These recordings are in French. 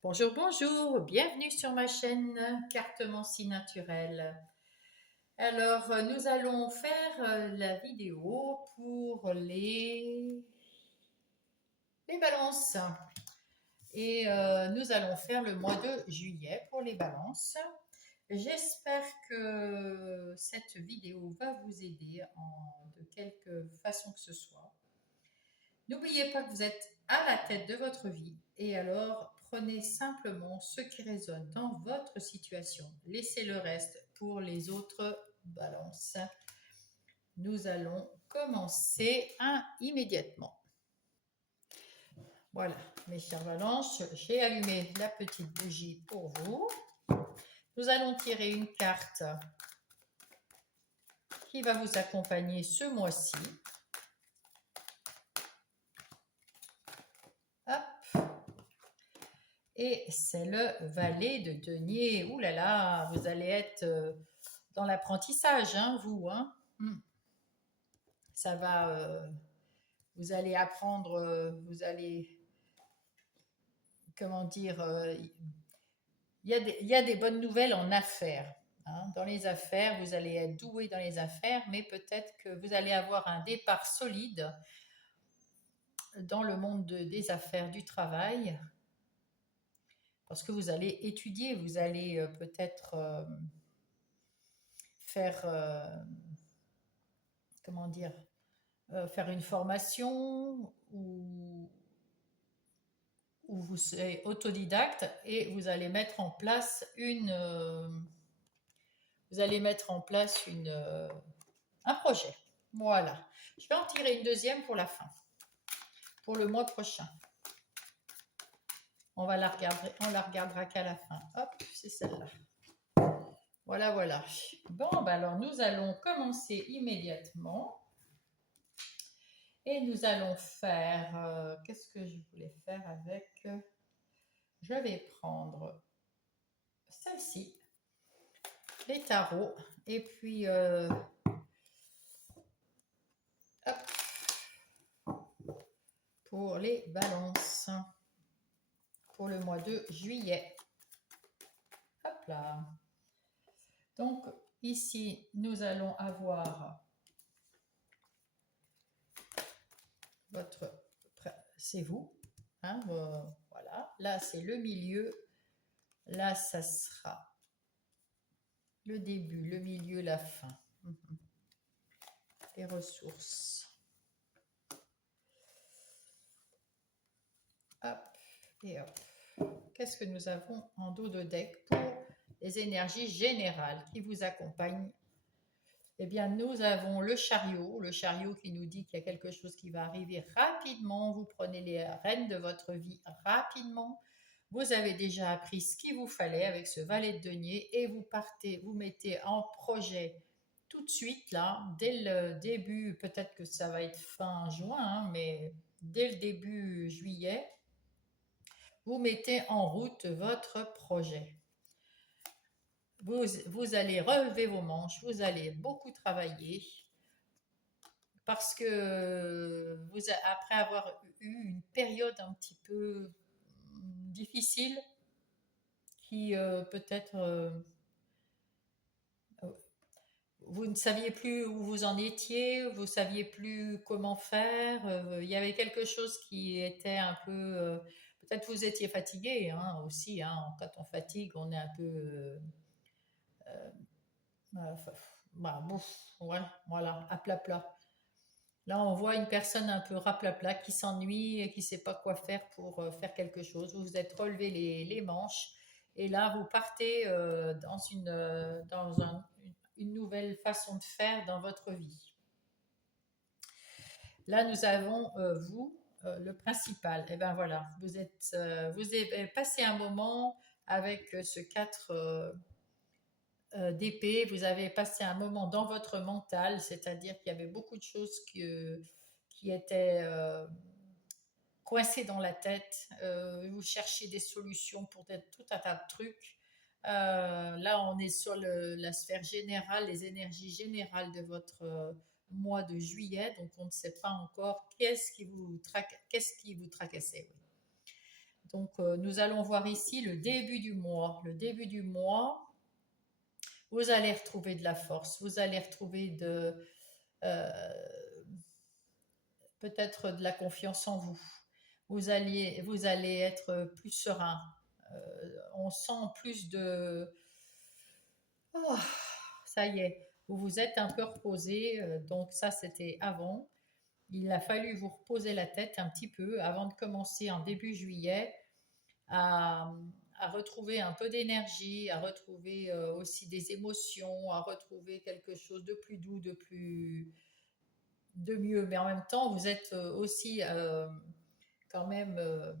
Bonjour, bonjour, bienvenue sur ma chaîne Cartomancie naturelle. Alors, nous allons faire la vidéo pour les balances. Et nous allons faire le mois de juillet pour les balances. J'espère que cette vidéo va vous aider de quelque façon que ce soit. N'oubliez pas que vous êtes à la tête de votre vie et alors prenez simplement ce qui résonne dans votre situation. Laissez le reste pour les autres balances. Nous allons commencer immédiatement. Voilà, mes chers balances, j'ai allumé la petite bougie pour vous. Nous allons tirer une carte qui va vous accompagner ce mois-ci. Hop. Et c'est le valet de denier. Ouh là là, vous allez être dans l'apprentissage, hein, vous. Hein. Ça va, vous allez apprendre, vous allez, comment dire, il y a des bonnes nouvelles en affaires. Hein. Dans les affaires, vous allez être doué dans les affaires, mais peut-être que vous allez avoir un départ solide dans le monde des affaires, du travail, parce que vous allez étudier, vous allez peut-être faire, comment dire, faire une formation où vous serez autodidacte et vous allez mettre en place un projet. Voilà. Je vais en tirer une deuxième pour la fin, pour le mois prochain. On la regardera qu'à la fin. Hop, c'est celle-là. Voilà, voilà. Bon, ben alors nous allons commencer immédiatement. Et nous allons faire, qu'est-ce que je voulais faire avec, je vais prendre celle-ci, les tarots, et puis, hop, pour les balances, pour le mois de juillet. Hop là. Donc, ici, nous allons avoir c'est vous, hein, voilà. Là, c'est le milieu. Là, ça sera le début, le milieu, la fin. Les ressources. Hop et hop. Qu'est-ce que nous avons en dos de deck pour les énergies générales qui vous accompagnent? Eh bien, nous avons le chariot qui nous dit qu'il y a quelque chose qui va arriver rapidement. Vous prenez les rênes de votre vie rapidement. Vous avez déjà appris ce qu'il vous fallait avec ce valet de denier et vous partez, vous mettez en projet tout de suite, là, dès le début, peut-être que ça va être fin juin, hein, mais dès le début juillet, vous mettez en route votre projet. Vous allez relever vos manches, vous allez beaucoup travailler parce que après avoir eu une période un petit peu difficile, qui peut-être vous ne saviez plus où vous en étiez, vous ne saviez plus comment faire, il y avait quelque chose qui était un peu... peut-être vous étiez fatigué hein, aussi, hein, quand on fatigue, on est un peu... bah, voilà, à plat plat. Là, on voit une personne un peu raplapla qui s'ennuie et qui ne sait pas quoi faire pour faire quelque chose. Vous vous êtes relevé les manches et là, vous partez dans une nouvelle façon de faire dans votre vie. Là, nous avons le principal. Et ben voilà, vous avez passé un moment avec ce 4 d'épée, vous avez passé un moment dans votre mental, c'est-à-dire qu'il y avait beaucoup de choses qui étaient coincées dans la tête. Vous cherchiez des solutions pour tout un tas de trucs. Là, on est sur la sphère générale, les énergies générales de votre mois de juillet, donc on ne sait pas encore qu'est-ce qui vous tracassait. Oui. Donc, nous allons voir ici le début du mois. Le début du mois, vous allez retrouver de la force, vous allez retrouver euh, peut-être de la confiance en vous. Vous allez être plus serein. On sent plus de... Oh, ça y est, vous vous êtes un peu reposé. Donc ça, c'était avant. Il a fallu vous reposer la tête un petit peu avant de commencer en début juillet à, à retrouver un peu d'énergie, à retrouver aussi des émotions, à retrouver quelque chose de plus doux, de mieux. Mais en même temps, vous êtes aussi quand même, euh,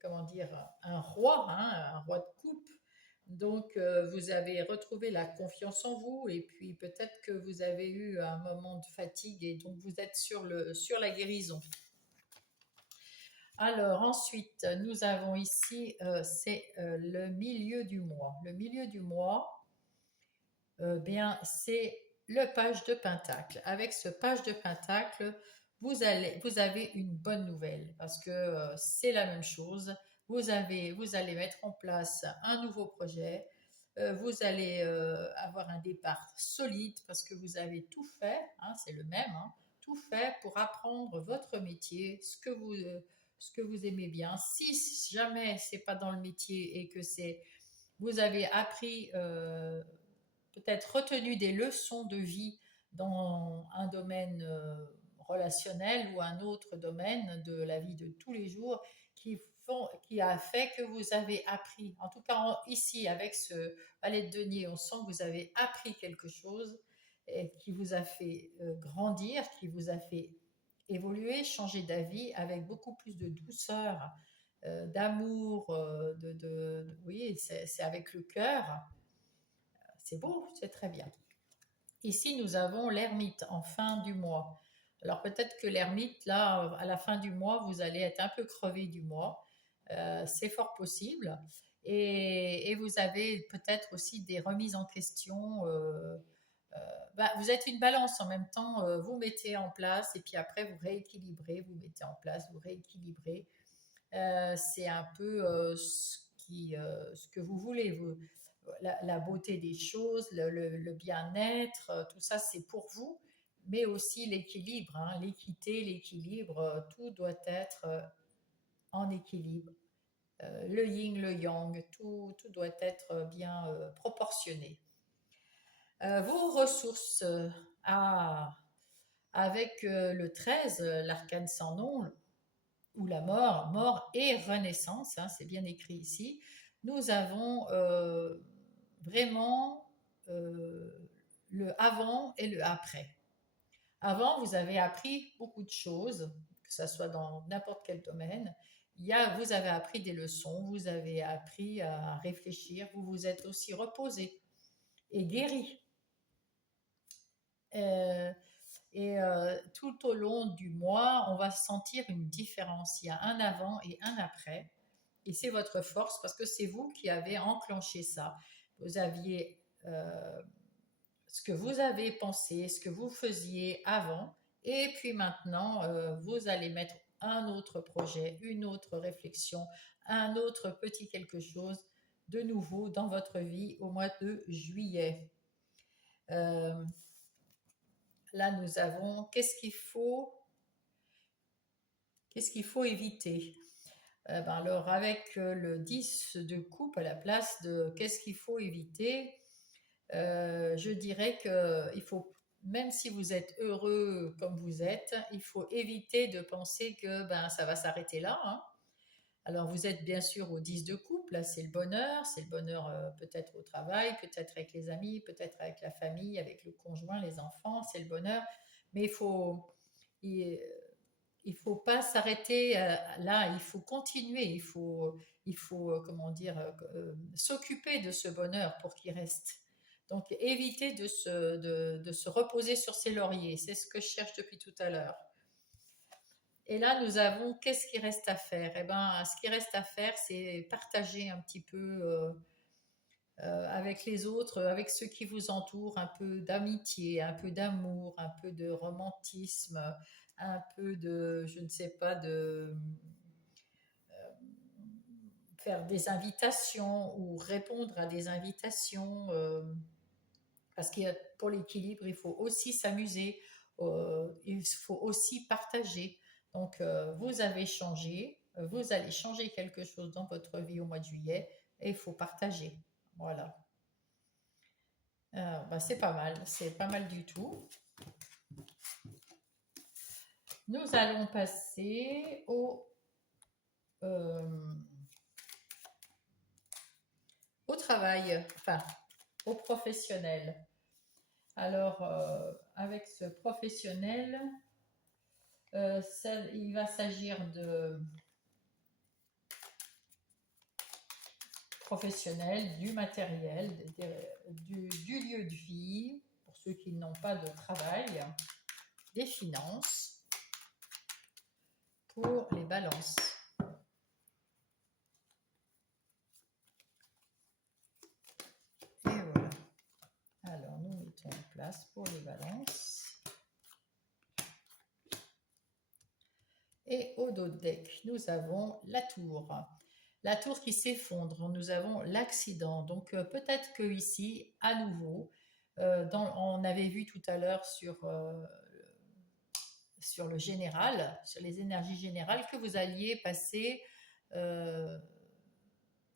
comment dire, un roi, hein, un roi de coupe. Donc, vous avez retrouvé la confiance en vous et puis peut-être que vous avez eu un moment de fatigue et donc vous êtes sur la guérison. Alors ensuite, nous avons ici, c'est le milieu du mois. Le milieu du mois, bien, c'est le page de Pentacle. Avec ce page de Pentacle, vous avez une bonne nouvelle parce que c'est la même chose. Vous allez mettre en place un nouveau projet. Vous allez avoir un départ solide parce que vous avez tout fait, hein, c'est le même, hein, tout fait pour apprendre votre métier, ce que vous aimez bien. Si jamais c'est pas dans le métier et que vous avez appris peut-être retenu des leçons de vie dans un domaine relationnel ou un autre domaine de la vie de tous les jours qui a fait que vous avez appris. En tout cas, ici, avec ce valet de denier, on sent que vous avez appris quelque chose et qui vous a fait grandir, qui vous a fait évoluer, changer d'avis avec beaucoup plus de douceur, d'amour, oui, c'est avec le cœur. C'est beau, c'est très bien. Ici, nous avons l'ermite en fin du mois. Alors peut-être que l'ermite, là, à la fin du mois, vous allez être un peu crevé du mois. C'est fort possible. Et vous avez peut-être aussi des remises en question. Vous êtes une balance en même temps. Vous mettez en place et puis après vous rééquilibrez. Vous mettez en place, vous rééquilibrez. C'est un peu ce que vous voulez. La beauté des choses, le bien-être, tout ça, c'est pour vous, mais aussi l'équilibre, hein, l'équité, l'équilibre, tout doit être en équilibre. Le yin, le yang, tout doit être bien proportionné. Vos ressources, ah, avec le 13, l'arcane sans nom, ou la mort et renaissance, hein, c'est bien écrit ici, nous avons vraiment euh, le avant et le après. Avant, vous avez appris beaucoup de choses, que ce soit dans n'importe quel domaine. Vous avez appris des leçons, vous avez appris à réfléchir, vous vous êtes aussi reposé et guéri. Euh, tout au long du mois, on va sentir une différence. Il y a un avant et un après. Et c'est votre force parce que c'est vous qui avez enclenché ça. Vous aviez ce que vous avez pensé, ce que vous faisiez avant. Et puis maintenant, vous allez mettre un autre projet, une autre réflexion, un autre petit quelque chose de nouveau dans votre vie au mois de juillet. Euh, Là, nous avons qu'est-ce qu'il faut éviter. Alors, avec le 10 de coupe à la place de qu'est-ce qu'il faut éviter, je dirais que il faut, même si vous êtes heureux comme vous êtes, il faut éviter de penser que ça va s'arrêter là, hein. Alors, vous êtes bien sûr au 10 de coupe, là c'est le bonheur peut-être au travail, peut-être avec les amis, peut-être avec la famille, avec le conjoint, les enfants, c'est le bonheur. Mais il, il faut pas s'arrêter là, il faut continuer, il faut comment dire, s'occuper de ce bonheur pour qu'il reste. Donc éviter de se reposer sur ses lauriers, c'est ce que je cherche depuis tout à l'heure. Et là, nous avons qu'est-ce qui reste à faire. Eh ben, ce qui reste à faire, c'est partager un petit peu avec les autres, avec ceux qui vous entourent, un peu d'amitié, un peu d'amour, un peu de romantisme, un peu de, je ne sais pas, faire des invitations ou répondre à des invitations, parce que pour l'équilibre, il faut aussi s'amuser, il faut aussi partager. Donc, vous avez changé, vous allez changer quelque chose dans votre vie au mois de juillet et il faut partager. Voilà. Bah, c'est pas mal du tout. Nous allons passer euh, au travail, enfin, au professionnel. Alors, avec ce professionnel, il va s'agir de professionnel, du matériel, du lieu de vie, pour ceux qui n'ont pas de travail, des finances, pour les balances. Et voilà. Alors, nous mettons en place pour les balances. Et au dos de deck, nous avons la tour. La tour qui s'effondre, nous avons l'accident. Donc peut-être que ici, à nouveau, on avait vu tout à l'heure sur le général, sur les énergies générales, que vous alliez passer euh,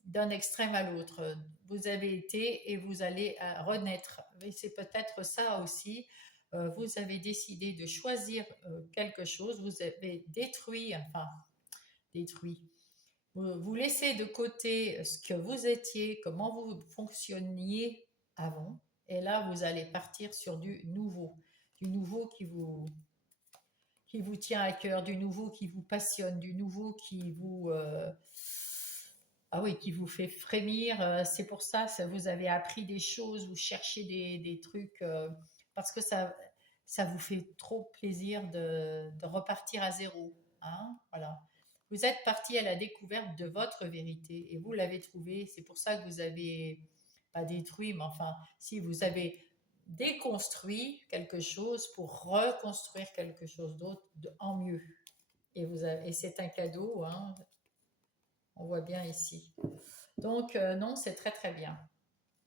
d'un extrême à l'autre. Vous avez été et vous allez renaître. Et c'est peut-être ça aussi. Vous avez décidé de choisir quelque chose. Vous avez détruit. Vous laissez de côté ce que vous étiez, comment vous fonctionniez avant. Et là, vous allez partir sur du nouveau. Du nouveau qui vous tient à cœur, du nouveau qui vous passionne, du nouveau ah oui, qui vous fait frémir. C'est pour ça, vous avez appris des choses, vous cherchez des trucs, parce que ça vous fait trop plaisir de repartir à zéro. Hein, voilà. Vous êtes parti à la découverte de votre vérité et vous l'avez trouvée. C'est pour ça que vous avez, pas détruit, mais enfin, si vous avez déconstruit quelque chose pour reconstruire quelque chose d'autre en mieux. Et c'est un cadeau, hein, on voit bien ici. Donc, non, c'est très très bien.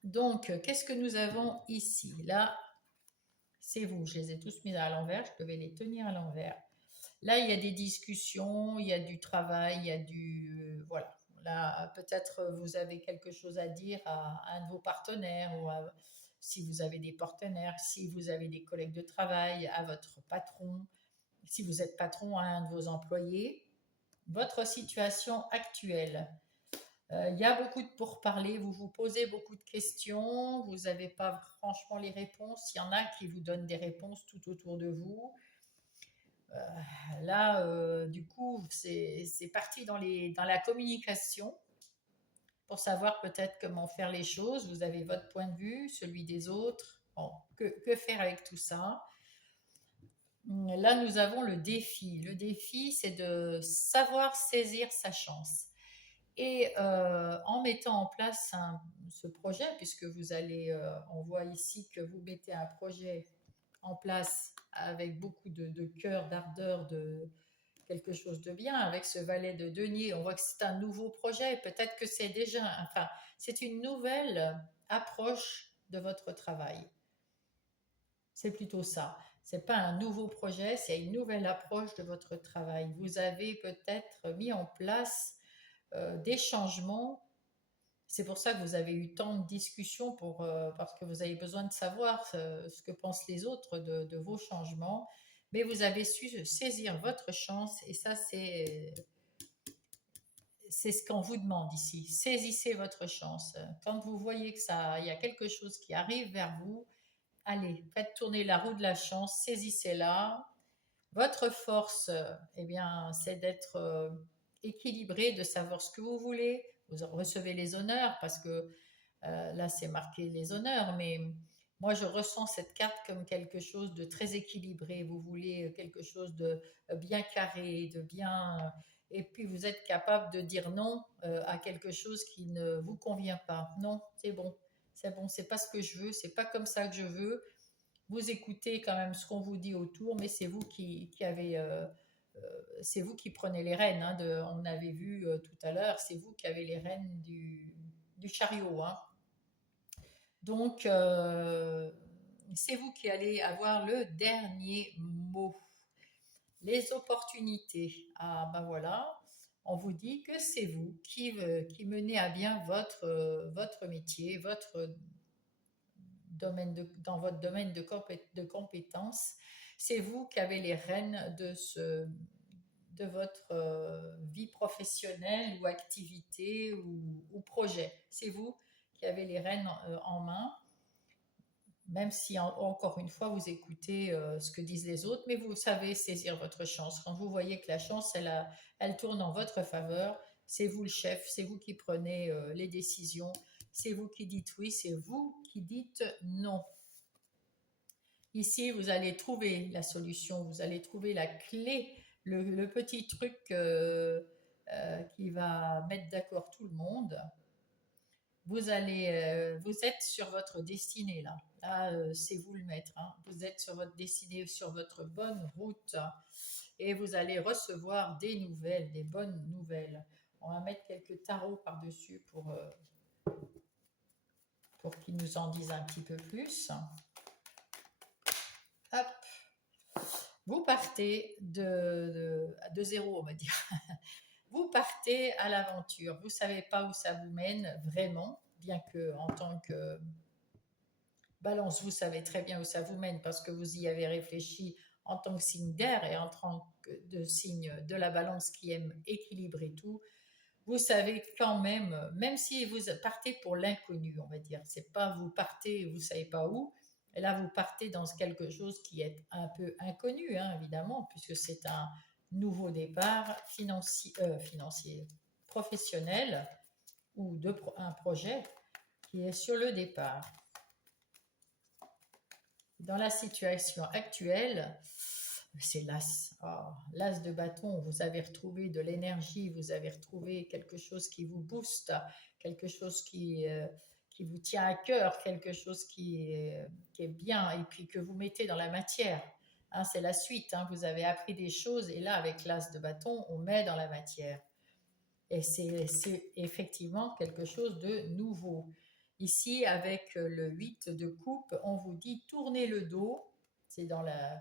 Donc, qu'est-ce que nous avons ici? Là, c'est vous. Je les ai tous mis à l'envers. Je devais les tenir à l'envers. Là, il y a des discussions, il y a du travail, il y a voilà. Là, peut-être vous avez quelque chose à dire à un de vos partenaires si vous avez des partenaires, si vous avez des collègues de travail, à votre patron, si vous êtes patron à un de vos employés. Votre situation actuelle. Il y a beaucoup de pourparlers, vous vous posez beaucoup de questions, vous n'avez pas franchement les réponses. Il y en a qui vous donnent des réponses tout autour de vous. Là, du coup, c'est parti dans la communication pour savoir peut-être comment faire les choses. Vous avez votre point de vue, celui des autres. Bon, que faire avec tout ça? Là, nous avons le défi. Le défi, c'est de savoir saisir sa chance. Et en mettant en place ce projet, puisque on voit ici que vous mettez un projet en place avec beaucoup de cœur, d'ardeur, de quelque chose de bien, avec ce valet de denier, on voit que c'est un nouveau projet, peut-être que c'est une nouvelle approche de votre travail. C'est plutôt ça. C'est pas un nouveau projet, c'est une nouvelle approche de votre travail. Vous avez peut-être mis en place des changements. C'est pour ça que vous avez eu tant de discussions parce que vous avez besoin de savoir ce que pensent les autres de vos changements. Mais vous avez su saisir votre chance et ça, c'est ce qu'on vous demande ici. Saisissez votre chance. Quand vous voyez il y a quelque chose qui arrive vers vous, allez, faites tourner la roue de la chance, saisissez-la. Votre force, eh bien, c'est d'être équilibré, de savoir ce que vous voulez. Vous recevez les honneurs parce que là, c'est marqué les honneurs, mais moi, je ressens cette carte comme quelque chose de très équilibré. Vous voulez quelque chose de bien carré, de bien. Et puis, vous êtes capable de dire non à quelque chose qui ne vous convient pas. Non, c'est bon, c'est pas ce que je veux, c'est pas comme ça que je veux. Vous écoutez quand même ce qu'on vous dit autour, mais c'est vous qui avez c'est vous qui prenez les rênes, hein, on avait vu tout à l'heure, c'est vous qui avez les rênes du chariot, hein. Donc, c'est vous qui allez avoir le dernier mot. Les opportunités. Ah ben voilà, on vous dit que c'est vous qui menez à bien votre métier, dans votre domaine de compétences. C'est vous qui avez les rênes de votre vie professionnelle ou activité ou projet. C'est vous qui avez les rênes en main, même si encore une fois vous écoutez ce que disent les autres, mais vous savez saisir votre chance. Quand vous voyez que la chance, elle tourne en votre faveur, c'est vous le chef, c'est vous qui prenez les décisions, c'est vous qui dites oui, c'est vous qui dites non. Ici, vous allez trouver la solution, vous allez trouver la clé, le petit truc qui va mettre d'accord tout le monde. Vous êtes sur votre destinée là. Là, c'est vous le maître, hein. Vous êtes sur votre destinée, sur votre bonne route, et vous allez recevoir des nouvelles, des bonnes nouvelles. On va mettre quelques tarots par-dessus pour qu'ils nous en disent un petit peu plus. Hop. Vous partez de zéro, on va dire. Vous partez à l'aventure. Vous ne savez pas où ça vous mène vraiment, bien que en tant que Balance, vous savez très bien où ça vous mène parce que vous y avez réfléchi en tant que signe d'air et en tant que signe de la Balance qui aime équilibrer tout. Vous savez quand même si vous partez pour l'inconnu, on va dire, c'est pas vous partez, vous savez pas où. Et là, vous partez dans quelque chose qui est un peu inconnu, hein, évidemment, puisque c'est un nouveau départ financier, professionnel ou un projet qui est sur le départ. Dans la situation actuelle, c'est l'as. Oh, l'as de bâton, vous avez retrouvé de l'énergie, vous avez retrouvé quelque chose qui vous booste, quelque chose qui vous tient à cœur, quelque chose qui est bien et puis que vous mettez dans la matière. Hein, c'est la suite, hein, vous avez appris des choses et là, avec l'as de bâton, on met dans la matière. Et c'est effectivement quelque chose de nouveau. Ici, avec le 8 de coupe, on vous dit tournez le dos.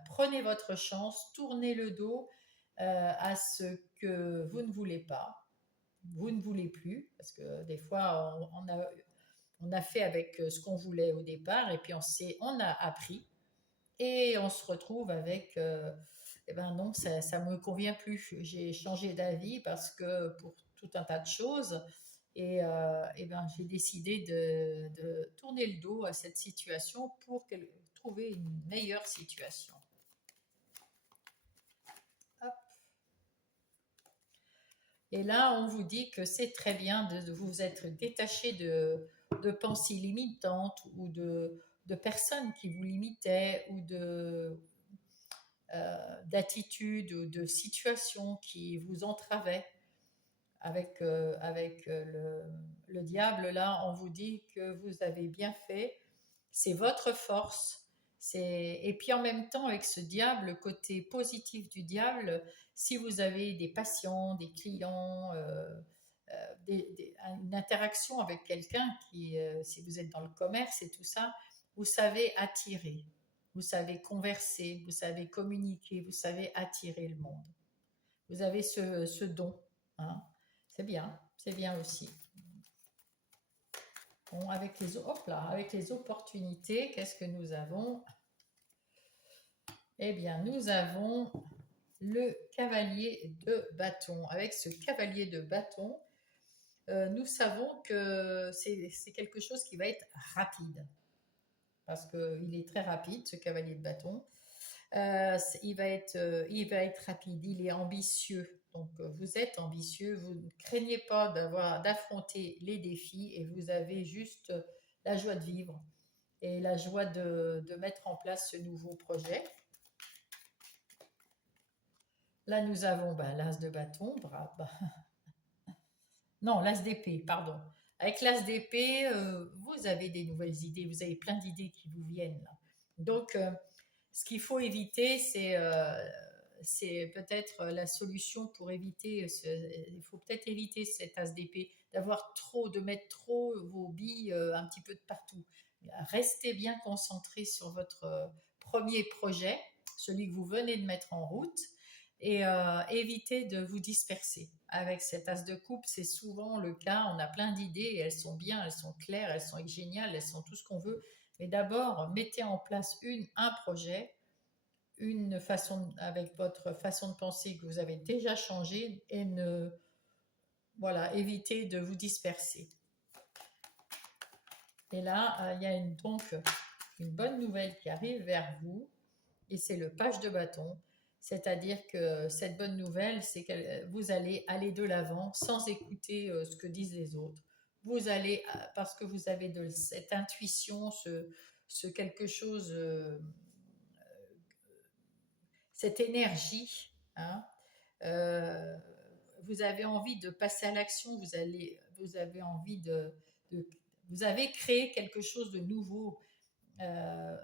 Prenez votre chance, tournez le dos à ce que vous ne voulez pas, vous ne voulez plus, parce que des fois, on a fait avec ce qu'on voulait au départ, et puis on a appris, et on se retrouve avec, eh ben non, ça ne me convient plus. J'ai changé d'avis parce que pour tout un tas de choses, et ben, j'ai décidé de tourner le dos à cette situation pour trouver une meilleure situation. Hop. Et là, on vous dit que c'est très bien de vous être détaché de pensées limitantes ou de personnes qui vous limitaient ou d'attitudes ou de situations qui vous entravaient. Avec le diable, là, on vous dit que vous avez bien fait, c'est votre force. Et puis en même temps, avec ce diable, le côté positif du diable, si vous avez des patients, des clients, une interaction avec quelqu'un si vous êtes dans le commerce et tout ça, vous savez attirer, vous savez converser, vous savez communiquer, vous savez attirer le monde. Vous avez ce don, hein. C'est bien aussi. Bon, avec les opportunités, qu'est-ce que nous avons? Eh bien, nous avons le cavalier de bâton. Avec ce cavalier de bâton, nous savons que c'est quelque chose qui va être rapide. Parce qu'il est très rapide, ce cavalier de bâton. Il va être rapide, il est ambitieux. Donc, vous êtes ambitieux, vous ne craignez pas d'affronter les défis et vous avez juste la joie de vivre et la joie de mettre en place ce nouveau projet. Là, nous avons l'as de bâton, non, l'as d'épée, pardon. Avec l'as d'épée, vous avez des nouvelles idées, vous avez plein d'idées qui vous viennent là. Donc, ce qu'il faut éviter, c'est peut-être la solution pour éviter, il faut peut-être éviter cette as d'épée, de mettre trop vos billes un petit peu de partout. Restez bien concentré sur votre premier projet, celui que vous venez de mettre en route, et évitez de vous disperser. Avec cette as de coupe, c'est souvent le cas. On a plein d'idées, et elles sont bien, elles sont claires, elles sont géniales, elles sont tout ce qu'on veut. Mais d'abord, mettez en place un projet, une façon, avec votre façon de penser que vous avez déjà changé, et voilà, évitez de vous disperser. Et là, il y a donc une bonne nouvelle qui arrive vers vous, et c'est le page de bâton. C'est-à-dire que cette bonne nouvelle, c'est que vous allez aller de l'avant sans écouter ce que disent les autres. Vous allez, parce que vous avez cette intuition, ce quelque chose, cette énergie, hein, euh, vous avez envie de passer à l'action, vous avez envie de- vous avez créé quelque chose de nouveau. Euh,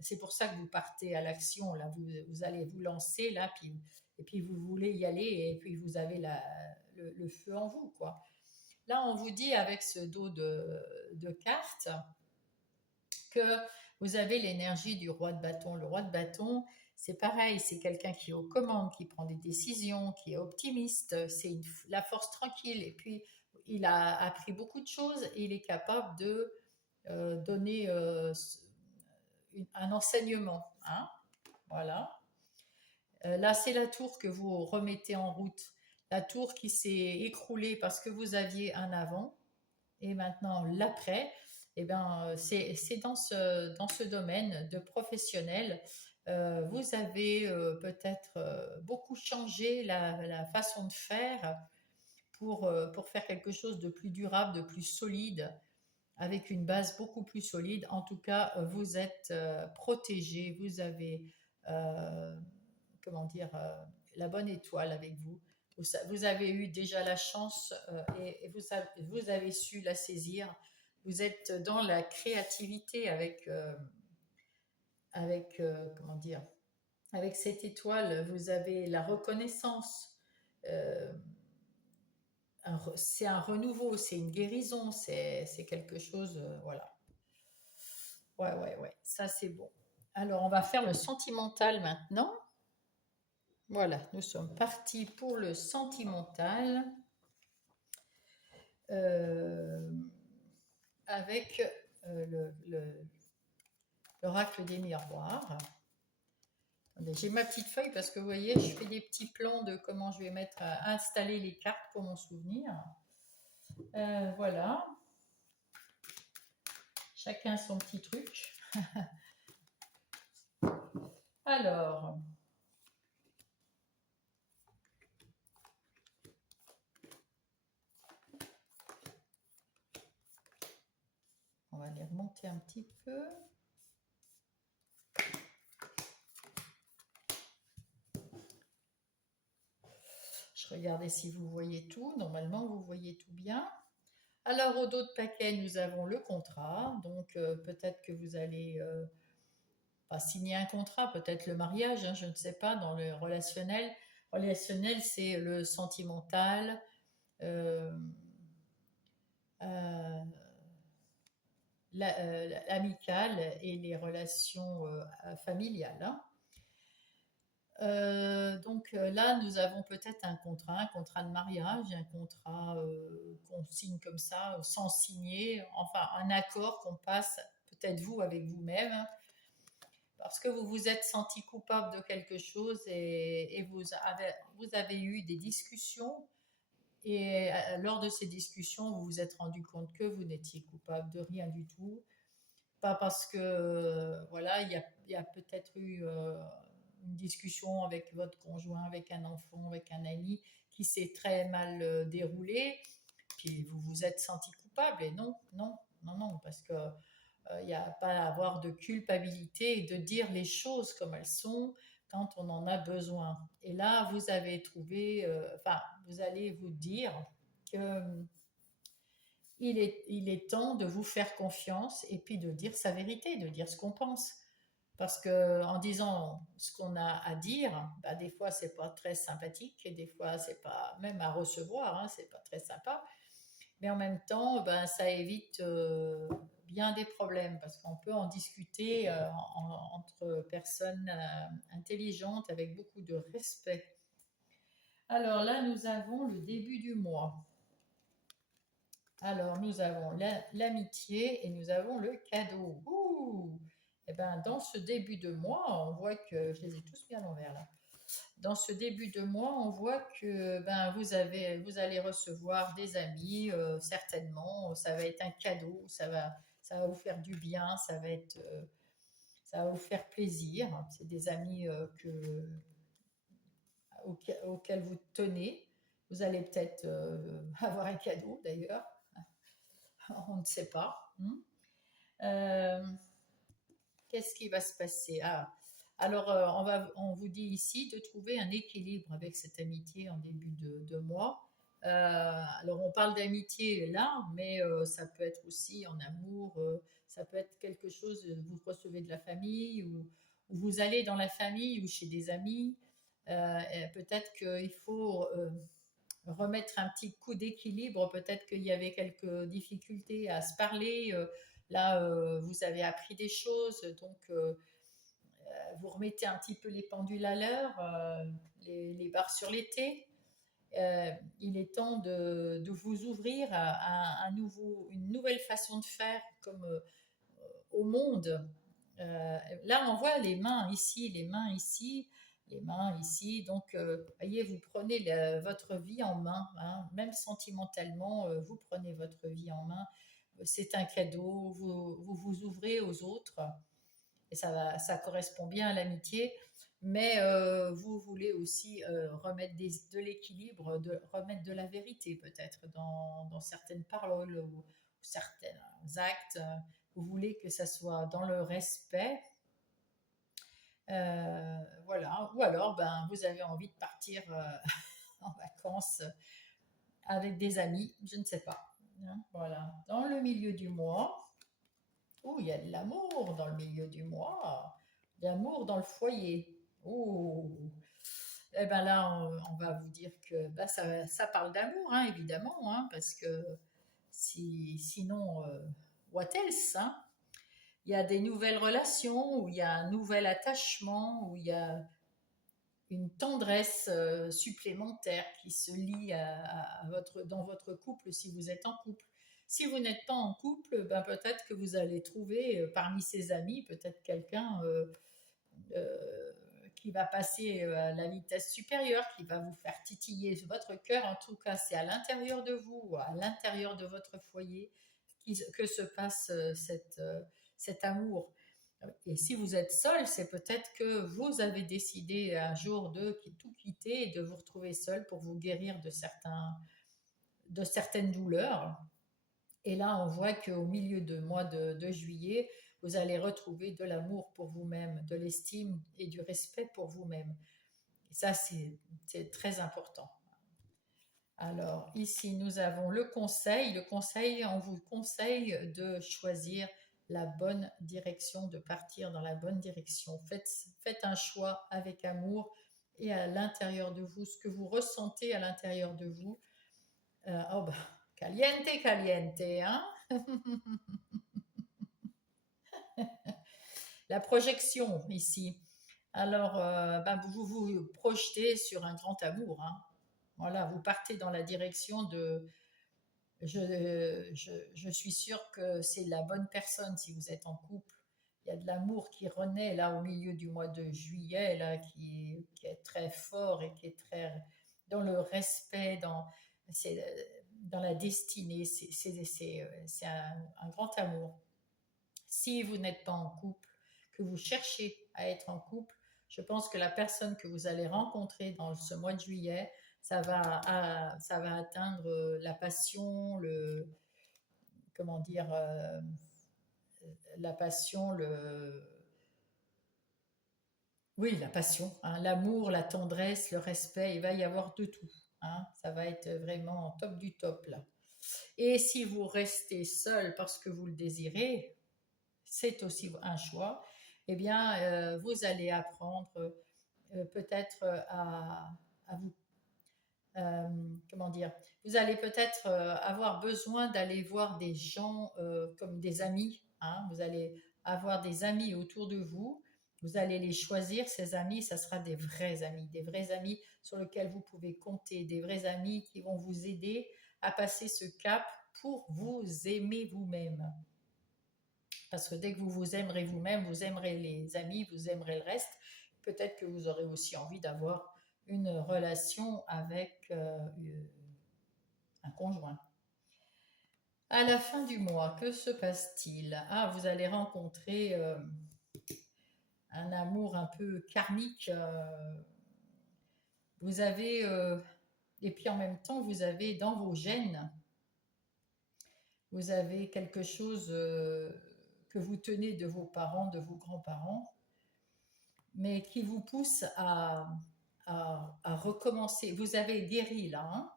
c'est pour ça que vous partez à l'action. Là, vous allez vous lancer là, et puis vous voulez y aller, et puis vous avez le feu en vous, quoi. Là, on vous dit avec ce dos de cartes que vous avez l'énergie du roi de bâton. Le roi de bâton, c'est pareil, c'est quelqu'un qui est aux commandes, qui prend des décisions, qui est optimiste, c'est la force tranquille. Et puis, il a appris beaucoup de choses et il est capable de donner un enseignement, hein. Voilà. Là, c'est la tour que vous remettez en route. La tour qui s'est écroulée parce que vous aviez un avant et maintenant l'après. Eh ben, c'est dans ce domaine de professionnel. Vous avez peut-être beaucoup changé la façon de faire pour faire quelque chose de plus durable, de plus solide, avec une base beaucoup plus solide. En tout cas, vous êtes protégé, vous avez, euh, comment dire, la bonne étoile avec vous. Vous avez eu déjà la chance et vous avez su la saisir. Vous êtes dans la créativité comment dire, avec cette étoile, vous avez la reconnaissance. euh, c'est un renouveau, c'est une guérison, c'est quelque chose, voilà. Ouais, ouais, ouais, ça c'est bon. Alors, on va faire le sentimental maintenant. Voilà, nous sommes partis pour le sentimental euh, avec l'oracle des miroirs. Attendez, j'ai ma petite feuille parce que vous voyez, je fais des petits plans de comment je vais installer les cartes pour mon souvenir. Voilà, chacun son petit truc. Alors, on va les remonter un petit peu. Je regardais si vous voyez tout. Normalement, vous voyez tout bien. Alors, au dos de paquet, nous avons le contrat. Donc, peut-être que vous allez pas signer un contrat, peut-être le mariage, hein, je ne sais pas, dans le relationnel. Relationnel, c'est le sentimental, euh, euh, l'amical et les relations familiales, hein. Donc là, nous avons peut-être un contrat de mariage, un contrat qu'on signe comme ça, sans signer, enfin un accord qu'on passe, peut-être vous avec vous-même, parce que vous vous êtes senti coupable de quelque chose et vous avez eu des discussions et lors de ces discussions, vous vous êtes rendu compte que vous n'étiez coupable de rien du tout. Pas parce que, voilà, il y a peut-être eu une discussion avec votre conjoint, avec un enfant, avec un ami qui s'est très mal déroulée, puis vous vous êtes senti coupable. Et non, non, non, non, parce que il n'y a pas à avoir de culpabilité et de dire les choses comme elles sont quand on en a besoin. Et là, vous avez trouvé, enfin, vous allez vous dire que il est temps de vous faire confiance et puis de dire sa vérité, de dire ce qu'on pense. parce que en disant ce qu'on a à dire, bah, des fois c'est pas très sympathique et des fois c'est pas même à recevoir, hein, c'est pas très sympa. Mais en même temps, ben, ça évite bien des problèmes parce qu'on peut en discuter entre personnes intelligentes avec beaucoup de respect. Alors là, nous avons le début du mois. Alors, nous avons l'amitié et nous avons le cadeau. Ouh! Eh ben, dans ce début de mois, on voit que je les ai tous mis à l'envers là. Dans ce début de mois, on voit que ben, vous allez recevoir des amis, certainement. Ça va être un cadeau, ça va vous faire du bien, ça va vous faire plaisir. C'est des amis auxquels vous tenez. Vous allez peut-être avoir un cadeau d'ailleurs, on ne sait pas. Euh, Qu'est-ce qui va se passer? Alors, on vous dit ici de trouver un équilibre avec cette amitié en début de mois. Alors, on parle d'amitié là, mais ça peut être aussi en amour, ça peut être quelque chose, vous recevez de la famille ou vous allez dans la famille ou chez des amis. Et peut-être qu'il faut remettre un petit coup d'équilibre. Peut-être qu'il y avait quelques difficultés à se parler. Là, vous avez appris des choses, donc vous remettez un petit peu les pendules à l'heure, les barres sur les T. Il est temps de vous ouvrir à une nouvelle façon de faire comme au monde. Là, on voit les mains ici, les mains ici, les mains ici. Donc, voyez, vous prenez votre vie en main, hein, même sentimentalement, vous prenez votre vie en main. C'est un cadeau, vous ouvrez aux autres, et ça correspond bien à l'amitié. Mais vous voulez aussi remettre de l'équilibre, remettre de la vérité peut-être dans certaines paroles ou certains actes. Vous voulez que ça soit dans le respect. Voilà. Ou alors, ben, vous avez envie de partir en vacances avec des amis, je ne sais pas. Hein, voilà. Dans le milieu du mois, il y a de l'amour dans le milieu du mois, de l'amour dans le foyer. Oh, eh ben là, on va vous dire que ben ça parle d'amour, hein, évidemment, hein, parce que sinon, what else, hein? Il y a des nouvelles relations, où il y a un nouvel attachement, où il y a une tendresse supplémentaire qui se lie dans votre couple si vous êtes en couple. Si vous n'êtes pas en couple, ben peut-être que vous allez trouver parmi ses amis peut-être quelqu'un euh, qui va passer à la vitesse supérieure, qui va vous faire titiller votre cœur. En tout cas, c'est à l'intérieur de vous, à l'intérieur de votre foyer que se passe cet amour. Et si vous êtes seul, c'est peut-être que vous avez décidé un jour de tout quitter et de vous retrouver seul pour vous guérir de certaines douleurs. Et là, on voit qu'au milieu du mois de juillet, vous allez retrouver de l'amour pour vous-même, de l'estime et du respect pour vous-même. Et ça, c'est très important. Alors, ici, nous avons le conseil. Le conseil, on vous conseille de choisir la bonne direction, de partir dans la bonne direction. Faites un choix avec amour et à l'intérieur de vous, ce que vous ressentez à l'intérieur de vous. Oh bah, caliente, caliente, hein? La projection ici. Alors, ben, vous vous projetez sur un grand amour, hein. Voilà, vous partez dans la direction de je suis sûre que c'est la bonne personne si vous êtes en couple. Il y a de l'amour qui renaît là au milieu du mois de juillet, là, qui est très fort et qui est très dans le respect, dans la destinée. C'est un grand amour. Si vous n'êtes pas en couple, que vous cherchez à être en couple, je pense que la personne que vous allez rencontrer dans ce mois de juillet, ça va atteindre la passion, comment dire, la passion, oui, la passion, hein, l'amour, la tendresse, le respect, il va y avoir de tout, hein, ça va être vraiment top du top là. Et si vous restez seul parce que vous le désirez, c'est aussi un choix. eh bien, vous allez apprendre peut-être à vous, comment dire, vous allez peut-être avoir besoin d'aller voir des gens comme des amis, hein. Vous allez avoir des amis autour de vous. Vous allez les choisir, ces amis, ça sera des vrais amis sur lesquels vous pouvez compter, des vrais amis qui vont vous aider à passer ce cap pour vous aimer vous-même. Parce que dès que vous vous aimerez vous-même, vous aimerez les amis, vous aimerez le reste. Peut-être que vous aurez aussi envie d'avoir une relation avec un conjoint. À la fin du mois, que se passe-t-il? Ah, vous allez rencontrer un amour un peu karmique. Vous avez, et puis en même temps, vous avez dans vos gènes, vous avez quelque chose que vous tenez de vos parents, de vos grands-parents, mais qui vous pousse à recommencer. Vous avez guéri là, hein,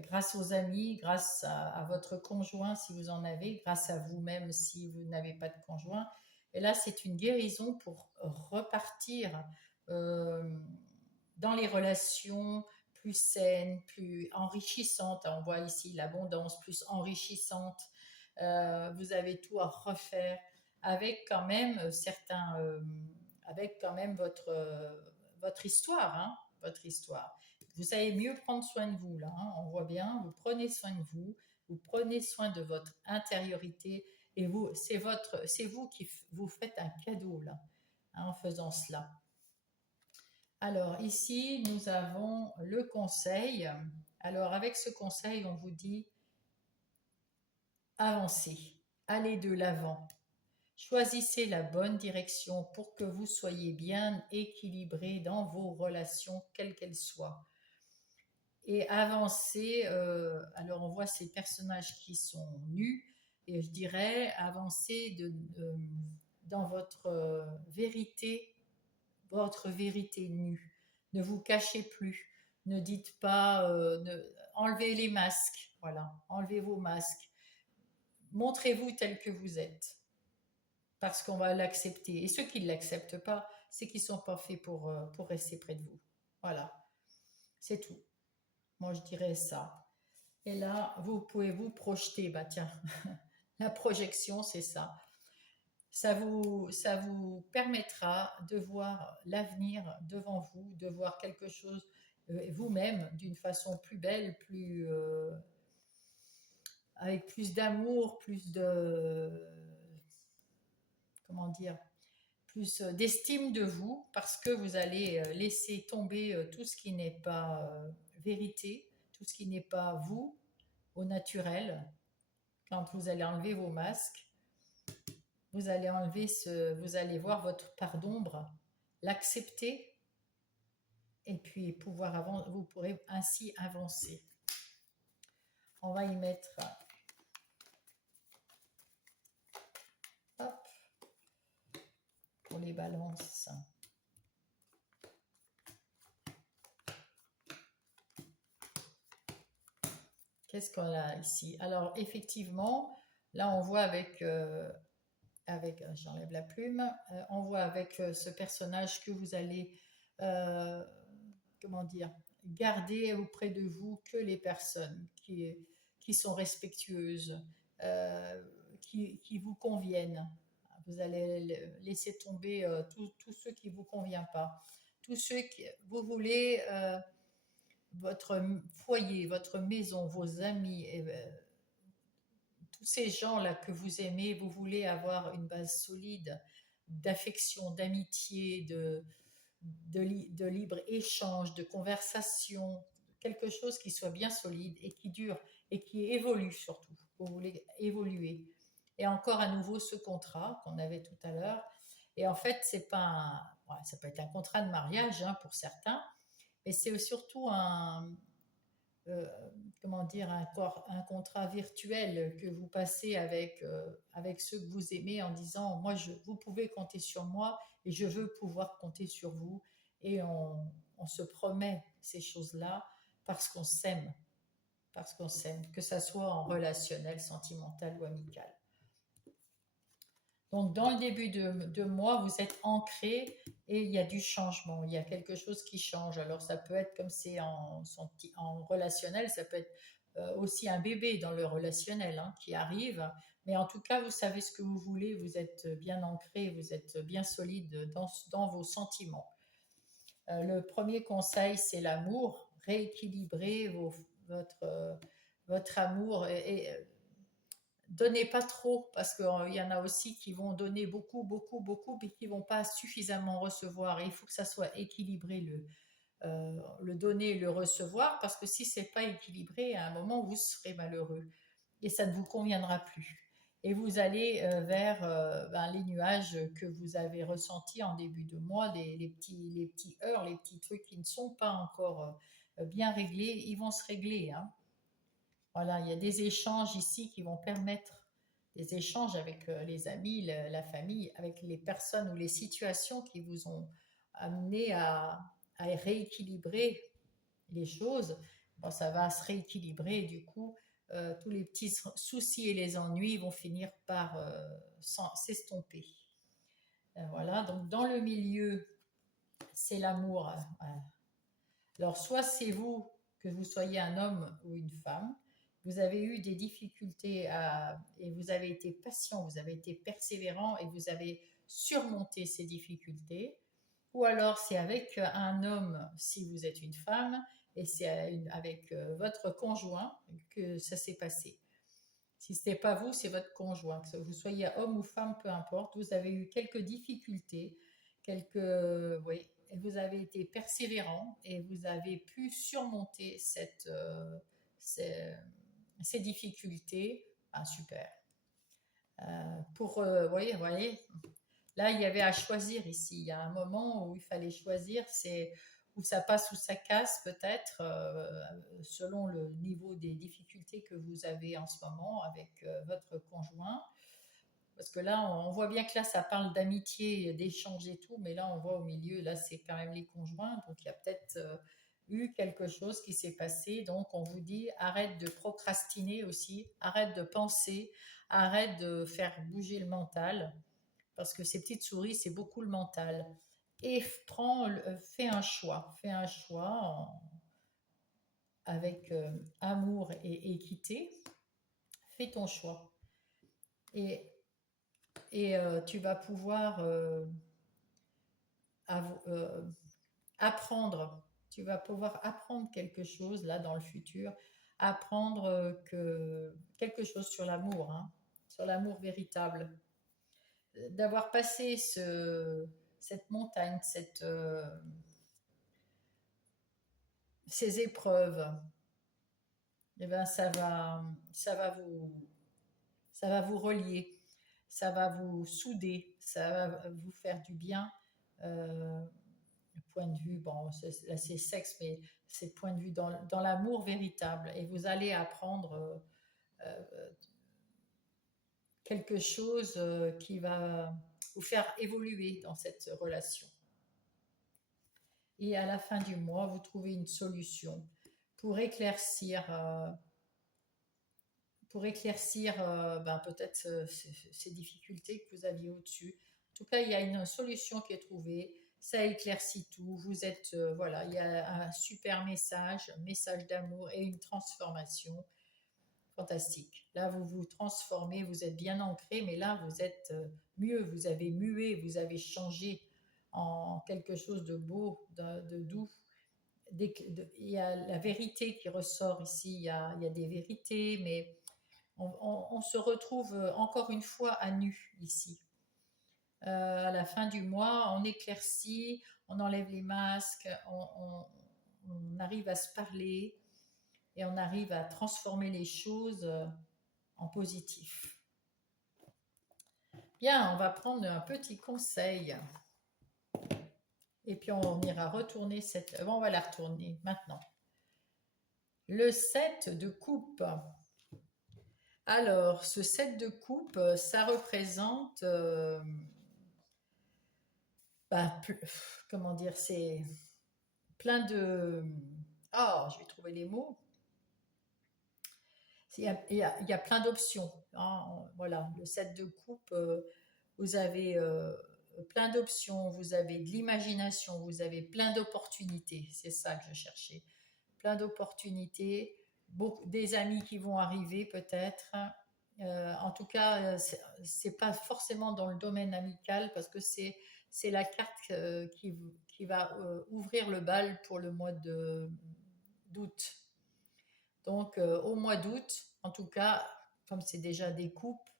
grâce aux amis, grâce à votre conjoint si vous en avez, grâce à vous-même si vous n'avez pas de conjoint. Et là, c'est une guérison pour repartir euh, dans les relations plus saines, plus enrichissantes. On voit ici l'abondance plus enrichissante. Vous avez tout à refaire avec quand même certains, avec quand même votre histoire, hein, votre histoire. Vous savez mieux prendre soin de vous là, hein, on voit bien. Vous prenez soin de vous, vous prenez soin de votre intériorité et vous, c'est vous qui vous faites un cadeau là, hein, en faisant cela. Alors ici, nous avons le conseil. Alors avec ce conseil, on vous dit avancez, allez de l'avant. Choisissez la bonne direction pour que vous soyez bien équilibré dans vos relations, quelles qu'elles soient. Et avancez, alors on voit ces personnages qui sont nus, et je dirais avancez dans votre vérité nue. Ne vous cachez plus. Ne dites pas, enlevez les masques. Voilà, enlevez vos masques. Montrez-vous tel que vous êtes, parce qu'on va l'accepter. Et ceux qui ne l'acceptent pas, c'est qu'ils ne sont pas faits pour rester près de vous. Voilà, c'est tout. Moi, je dirais ça. Et là, vous pouvez vous projeter. Bah tiens, la projection, c'est ça. Ça vous permettra de voir l'avenir devant vous, de voir quelque chose vous-même d'une façon plus belle, avec plus d'amour, plus de, comment dire, plus d'estime de vous, parce que vous allez laisser tomber tout ce qui n'est pas vérité, tout ce qui n'est pas vous, au naturel. Quand vous allez enlever vos masques, vous allez voir votre part d'ombre, l'accepter, et puis vous pourrez ainsi avancer. On va y mettre, hop, pour les balances. Qu'est-ce qu'on a ici? Alors effectivement, là on voit j'enlève la plume, on voit avec ce personnage que vous allez, euh, comment dire, garder auprès de vous que les personnes qui sont respectueuses, qui vous conviennent. Vous allez laisser tomber tous ceux qui ne vous conviennent pas. Tous ceux qui vous voulez, votre foyer, votre maison, vos amis, tous ces gens-là que vous aimez, vous voulez avoir une base solide d'affection, d'amitié, de libre-échange, de conversation, quelque chose qui soit bien solide et qui dure et qui évolue surtout. Vous voulez évoluer. Et encore à nouveau ce contrat qu'on avait tout à l'heure. Et en fait, c'est pas ça peut être un contrat de mariage hein, pour certains, mais c'est surtout euh, comment dire, un contrat virtuel que vous passez avec ceux que vous aimez en disant, vous pouvez compter sur moi et je veux pouvoir compter sur vous. Et on se promet ces choses-là parce qu'on s'aime, que ça soit en relationnel, sentimental ou amical. Donc, dans le début de mois, vous êtes ancré et il y a du changement. Il y a quelque chose qui change. Alors, ça peut être comme c'est en relationnel, ça peut être aussi un bébé dans le relationnel hein, qui arrive. Mais en tout cas, vous savez ce que vous voulez, vous êtes bien ancré, vous êtes bien solide dans vos sentiments. Le premier conseil, c'est l'amour. Rééquilibrer votre amour et donnez pas trop parce qu'il y en a aussi qui vont donner beaucoup, beaucoup, beaucoup, mais qui vont pas suffisamment recevoir. Et il faut que ça soit équilibré le donner et le recevoir parce que si c'est pas équilibré, à un moment vous serez malheureux et ça ne vous conviendra plus. Et vous allez vers les nuages que vous avez ressentis en début de mois, les petits heurts, les petits trucs qui ne sont pas encore bien réglés, ils vont se régler. Hein. Voilà, il y a des échanges ici qui vont permettre des échanges avec les amis, la famille, avec les personnes ou les situations qui vous ont amené à rééquilibrer les choses. Bon, ça va se rééquilibrer et du coup, tous les petits soucis et les ennuis vont finir par s'estomper. Voilà, donc dans le milieu, c'est l'amour. Alors, soit c'est vous, que vous soyez un homme ou une femme, vous avez eu des difficultés et vous avez été patient, vous avez été persévérant et vous avez surmonté ces difficultés. Ou alors c'est avec un homme si vous êtes une femme et c'est avec votre conjoint que ça s'est passé. Si ce n'est pas vous, c'est votre conjoint. Que vous soyez homme ou femme, peu importe, vous avez eu quelques difficultés, oui, et vous avez été persévérant et vous avez pu surmonter ces difficultés. Ah, super. Voyez, là, il y avait à choisir ici. Il y a un moment où il fallait choisir, c'est où ça passe ou ça casse peut-être, selon le niveau des difficultés que vous avez en ce moment avec votre conjoint. Parce que là, on voit bien que là, ça parle d'amitié, d'échange et tout, mais là, on voit au milieu, là, c'est quand même les conjoints. Donc, il y a peut-être eu quelque chose qui s'est passé. Donc, on vous dit, arrête de procrastiner aussi, arrête de penser, arrête de faire bouger le mental parce que ces petites souris, c'est beaucoup le mental. Et fais un choix avec amour et équité. Fais ton choix. Et, et tu vas pouvoir euh, apprendre. Tu vas pouvoir apprendre quelque chose là dans le futur. Apprendre quelque chose sur l'amour, hein, sur l'amour véritable. D'avoir passé cette montagne, ces épreuves, eh ben ça va vous relier, ça va vous souder, ça va vous faire du bien. Euh, Point de vue, bon, là c'est sexe, mais c'est point de vue dans l'amour véritable. Et vous allez apprendre quelque chose qui va vous faire évoluer dans cette relation. Et à la fin du mois, vous trouvez une solution pour éclaircir, peut-être ces difficultés que vous aviez au-dessus. En tout cas, il y a une solution qui est trouvée. Ça éclaircit tout. Vous êtes, voilà, il y a un super message d'amour et une transformation fantastique. Là, vous vous transformez, vous êtes bien ancré, mais là, vous êtes mieux. Vous avez mué, vous avez changé en quelque chose de beau, de doux. Il y a la vérité qui ressort ici. Il y a des vérités, mais on se retrouve encore une fois à nu ici. À la fin du mois, on éclaircit, on enlève les masques, on arrive à se parler et on arrive à transformer les choses en positif. Bien, on va prendre un petit conseil. Et puis on ira retourner on va la retourner maintenant. Le 7 de coupe. Alors, ce 7 de coupe, ça représente, comment dire, c'est plein de... Oh, je vais trouver les mots. Il y a plein d'options. Hein. Voilà, le 7 de coupe, vous avez plein d'options, vous avez de l'imagination, vous avez plein d'opportunités. C'est ça que je cherchais. Plein d'opportunités, des amis qui vont arriver peut-être. En tout cas, c'est pas forcément dans le domaine amical parce que c'est la carte qui va ouvrir le bal pour le mois d'août. Donc, au mois d'août, en tout cas, comme c'est déjà des couples,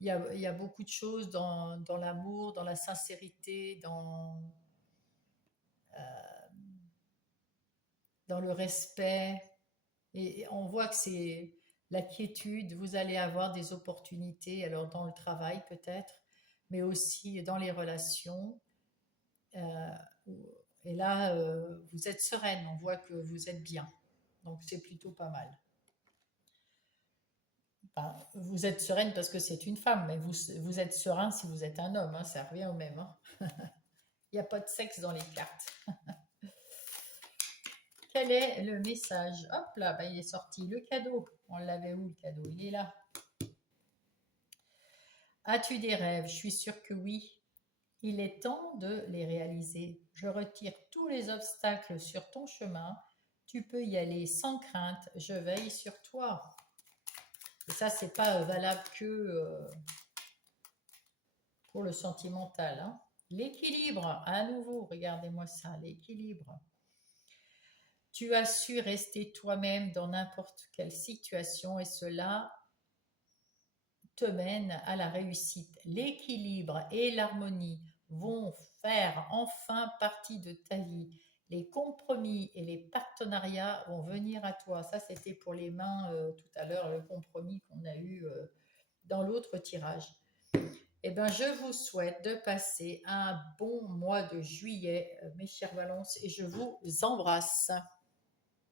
il y a beaucoup de choses dans l'amour, dans la sincérité, dans le respect. Et on voit que c'est la quiétude. Vous allez avoir des opportunités, alors dans le travail peut-être, mais aussi dans les relations. Euh, et là, vous êtes sereine, on voit que vous êtes bien. Donc c'est plutôt pas mal. Enfin, vous êtes sereine parce que c'est une femme, mais vous êtes serein si vous êtes un homme, hein, ça revient au même. Hein. Il n'y a pas de sexe dans les cartes. Quel est le message? Hop là, bah, il est sorti. Le cadeau. On l'avait où le cadeau? Il est là. As-tu des rêves? Je suis sûre que oui. Il est temps de les réaliser. Je retire tous les obstacles sur ton chemin. Tu peux y aller sans crainte. Je veille sur toi. Et ça, c'est pas valable que pour le sentimental. Hein. L'équilibre, à nouveau, regardez-moi ça, l'équilibre. Tu as su rester toi-même dans n'importe quelle situation et cela te mène à la réussite. L'équilibre et l'harmonie vont faire enfin partie de ta vie. Les compromis et les partenariats vont venir à toi. Ça, c'était pour les mains tout à l'heure, le compromis qu'on a eu dans l'autre tirage. Eh bien, je vous souhaite de passer un bon mois de juillet, mes chers Valences, et je vous embrasse.